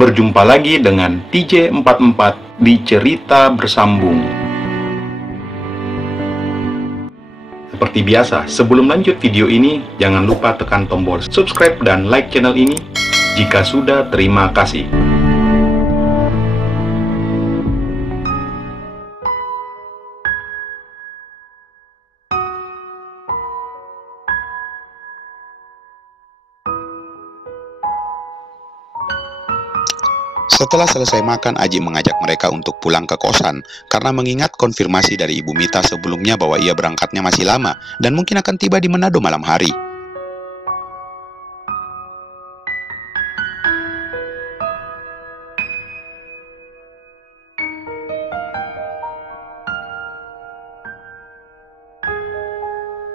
Berjumpa lagi dengan TJ44 di Cerita Bersambung. Seperti biasa, sebelum lanjut video ini, jangan lupa tekan tombol subscribe dan like channel ini. Jika sudah, terima kasih. Setelah selesai makan, Aji mengajak mereka untuk pulang ke kosan karena mengingat konfirmasi dari Ibu Mita sebelumnya bahwa ia berangkatnya masih lama dan mungkin akan tiba di Manado malam hari.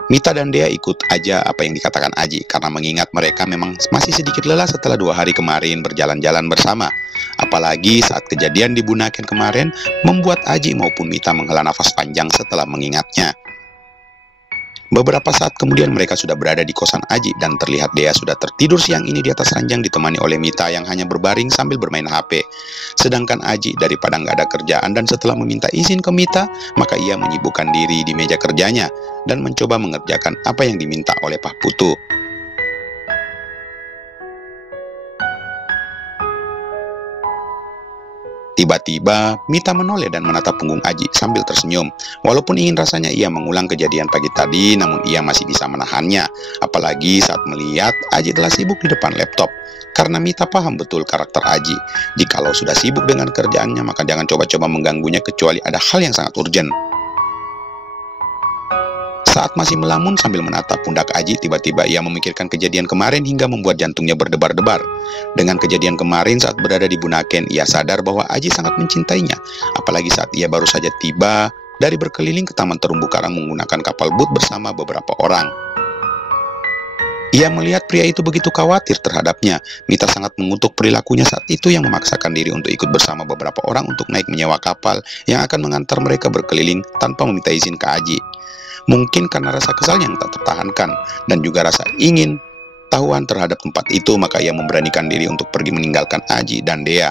Mita dan Dea ikut aja apa yang dikatakan Aji karena mengingat mereka memang masih sedikit lelah setelah 2 hari kemarin berjalan-jalan bersama. Apalagi saat kejadian di Bunaken kemarin membuat Aji maupun Mita menghela nafas panjang setelah mengingatnya. Beberapa saat kemudian mereka sudah berada di kosan Aji dan terlihat Dea sudah tertidur siang ini di atas ranjang ditemani oleh Mita yang hanya berbaring sambil bermain HP. Sedangkan Aji daripada nggak ada kerjaan dan setelah meminta izin ke Mita, maka ia menyibukkan diri di meja kerjanya dan mencoba mengerjakan apa yang diminta oleh Pak Putu. Tiba-tiba, Mita menoleh dan menatap punggung Aji sambil tersenyum. Walaupun ingin rasanya ia mengulang kejadian pagi tadi, namun ia masih bisa menahannya. Apalagi saat melihat Aji telah sibuk di depan laptop. Karena Mita paham betul karakter Aji. Jikalau sudah sibuk dengan kerjaannya, maka jangan coba-coba mengganggunya kecuali ada hal yang sangat urgent. Saat masih melamun sambil menatap pundak Aji, tiba-tiba ia memikirkan kejadian kemarin hingga membuat jantungnya berdebar-debar. Dengan kejadian kemarin saat berada di Bunaken, ia sadar bahwa Aji sangat mencintainya. Apalagi saat ia baru saja tiba dari berkeliling ke Taman Terumbu Karang menggunakan kapal boot bersama beberapa orang. Ia melihat pria itu begitu khawatir terhadapnya. Mita sangat mengutuk perilakunya saat itu yang memaksakan diri untuk ikut bersama beberapa orang untuk naik menyewa kapal yang akan mengantar mereka berkeliling tanpa meminta izin ke Aji. Mungkin karena rasa kesal yang tak tertahankan dan juga rasa ingin tahuan terhadap tempat itu, maka ia memberanikan diri untuk pergi meninggalkan Aji dan Dea.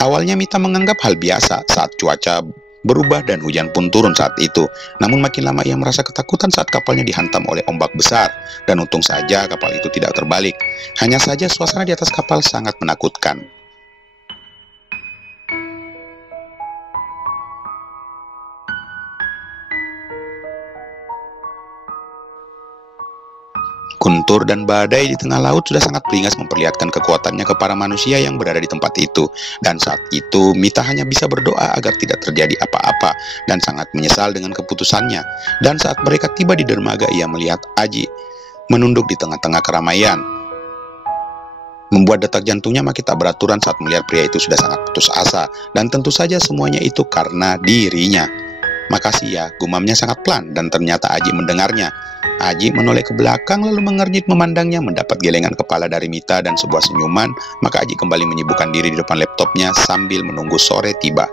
Awalnya Mita menganggap hal biasa saat cuaca berubah dan hujan pun turun saat itu. Namun makin lama ia merasa ketakutan saat kapalnya dihantam oleh ombak besar. Dan untung saja kapal itu tidak terbalik. Hanya saja suasana di atas kapal sangat menakutkan. Guntur dan badai di tengah laut sudah sangat beringas memperlihatkan kekuatannya ke para manusia yang berada di tempat itu. Dan saat itu, Mita hanya bisa berdoa agar tidak terjadi apa-apa dan sangat menyesal dengan keputusannya. Dan saat mereka tiba di dermaga, ia melihat Aji menunduk di tengah-tengah keramaian. Membuat detak jantungnya makin tak beraturan saat melihat pria itu sudah sangat putus asa. Dan tentu saja semuanya itu karena dirinya. "Makasih ya," gumamnya sangat pelan dan ternyata Aji mendengarnya. Aji menoleh ke belakang lalu mengernyit memandangnya, mendapat gelengan kepala dari Mita dan sebuah senyuman, maka Aji kembali menyibukkan diri di depan laptopnya sambil menunggu sore tiba.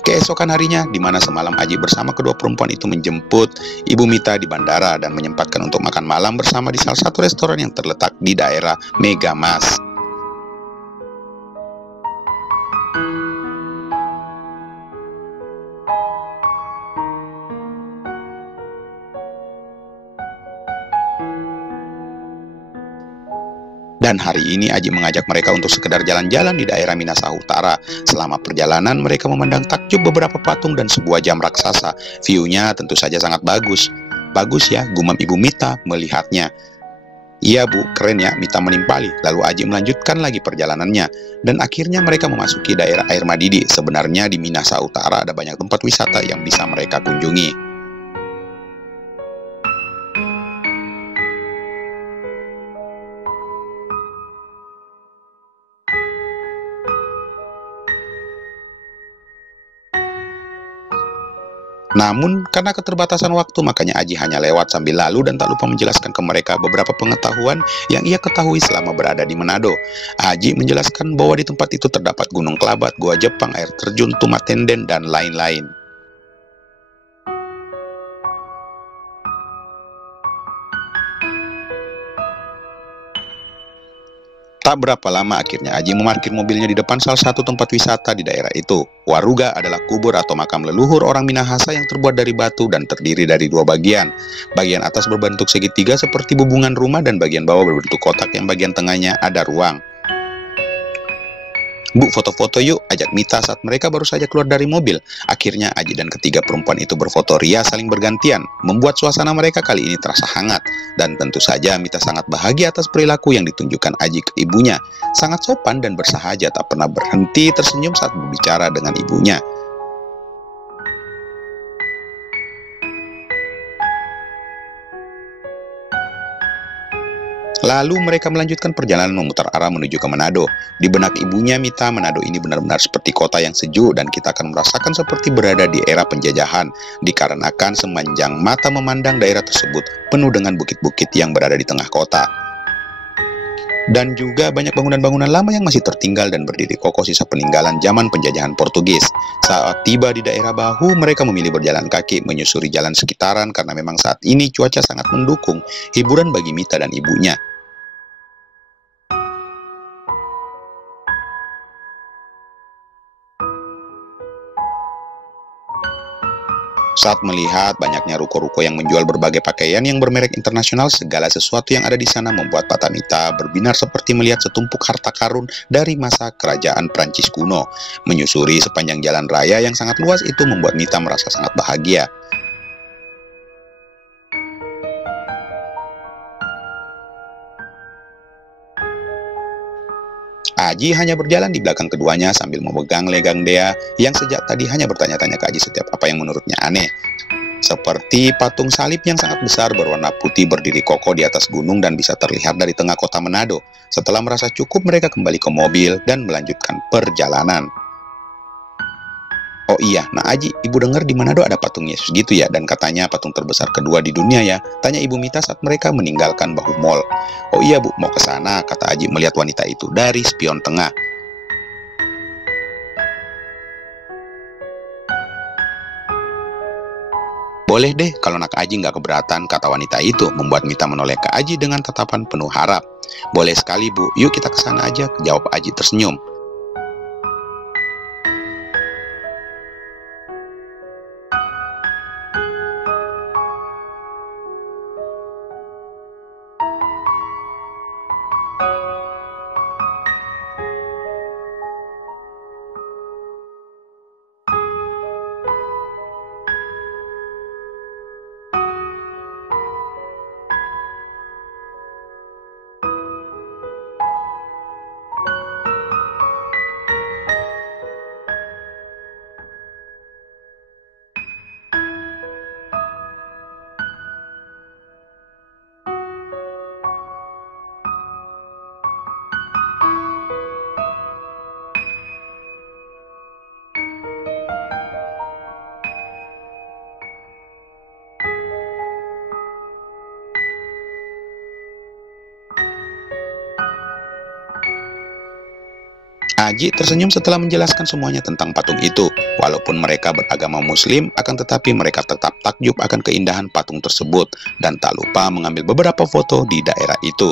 Keesokan harinya, di mana semalam Aji bersama kedua perempuan itu menjemput Ibu Mita di bandara dan menyempatkan untuk makan malam bersama di salah satu restoran yang terletak di daerah Megamas. Dan hari ini Aji mengajak mereka untuk sekedar jalan-jalan di daerah Minasa Utara. Selama perjalanan mereka memandang takjub beberapa patung dan sebuah jam raksasa. View-nya tentu saja sangat bagus. "Bagus ya," gumam Ibu Mita melihatnya. "Iya Bu, keren ya," Mita menimpali. Lalu Aji melanjutkan lagi perjalanannya. Dan akhirnya mereka memasuki daerah air Madidi. Sebenarnya di Minasa Utara ada banyak tempat wisata yang bisa mereka kunjungi. Namun, karena keterbatasan waktu, makanya Aji hanya lewat sambil lalu dan tak lupa menjelaskan ke mereka beberapa pengetahuan yang ia ketahui selama berada di Manado. Aji menjelaskan bahwa di tempat itu terdapat Gunung Kelabat, Gua Jepang, air terjun Tumatenden, dan lain-lain. Tak berapa lama akhirnya Aji memarkir mobilnya di depan salah satu tempat wisata di daerah itu. Waruga adalah kubur atau makam leluhur orang Minahasa yang terbuat dari batu dan terdiri dari dua bagian. Bagian atas berbentuk segitiga seperti bubungan rumah dan bagian bawah berbentuk kotak yang bagian tengahnya ada ruang. "Bu, foto-foto yuk," ajak Mita saat mereka baru saja keluar dari mobil. Akhirnya Aji dan ketiga perempuan itu berfoto ria saling bergantian, membuat suasana mereka kali ini terasa hangat. Dan tentu saja Mita sangat bahagia atas perilaku yang ditunjukkan Aji ke ibunya. Sangat sopan dan bersahaja, tak pernah berhenti tersenyum saat berbicara dengan ibunya. Lalu mereka melanjutkan perjalanan memutar arah menuju ke Manado. Di benak ibunya Mita, Manado ini benar-benar seperti kota yang sejuk dan kita akan merasakan seperti berada di era penjajahan, dikarenakan sepanjang mata memandang daerah tersebut penuh dengan bukit-bukit yang berada di tengah kota. Dan juga banyak bangunan-bangunan lama yang masih tertinggal dan berdiri kokoh sisa peninggalan zaman penjajahan Portugis. Saat tiba di daerah Bahu, mereka memilih berjalan kaki menyusuri jalan sekitaran karena memang saat ini cuaca sangat mendukung hiburan bagi Mita dan ibunya. Saat melihat banyaknya ruko-ruko yang menjual berbagai pakaian yang bermerek internasional, segala sesuatu yang ada di sana membuat mata Mita berbinar seperti melihat setumpuk harta karun dari masa kerajaan Prancis kuno. Menyusuri sepanjang jalan raya yang sangat luas itu membuat Mita merasa sangat bahagia. Aji hanya berjalan di belakang keduanya sambil memegang legang Dea yang sejak tadi hanya bertanya-tanya ke Aji setiap apa yang menurutnya aneh. Seperti patung salib yang sangat besar berwarna putih berdiri kokoh di atas gunung dan bisa terlihat dari tengah kota Manado. Setelah merasa cukup, mereka kembali ke mobil dan melanjutkan perjalanan. "Oh iya, nah Aji, ibu dengar di Manado ada patung Yesus gitu ya, dan katanya patung terbesar kedua di dunia ya?" tanya ibu Mita saat mereka meninggalkan Bahu Mall. "Oh iya Bu, mau ke sana," kata Aji melihat wanita itu dari spion tengah. "Boleh deh, kalau nak Aji nggak keberatan," kata wanita itu, membuat Mita menoleh ke Aji dengan tatapan penuh harap. "Boleh sekali Bu, yuk kita ke sana aja," jawab Aji tersenyum. Aji tersenyum setelah menjelaskan semuanya tentang patung itu. Walaupun mereka beragama Muslim, akan tetapi mereka tetap takjub akan keindahan patung tersebut dan tak lupa mengambil beberapa foto di daerah itu.